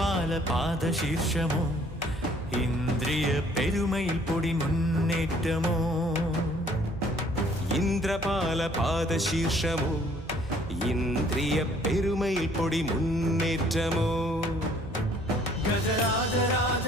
ഇന്ദ്രപാല പാദശീർഷമോ ഇന്ദ്രിയ പെരുമയിൽ പൊടി മുന്നേറ്റമോ ഇന്ദ്രപാല പാദശീർഷമോ ഇന്ദ്രിയ പെരുമയിൽ പൊടി മുന്നേറ്റമോ ഗജരാജരാജ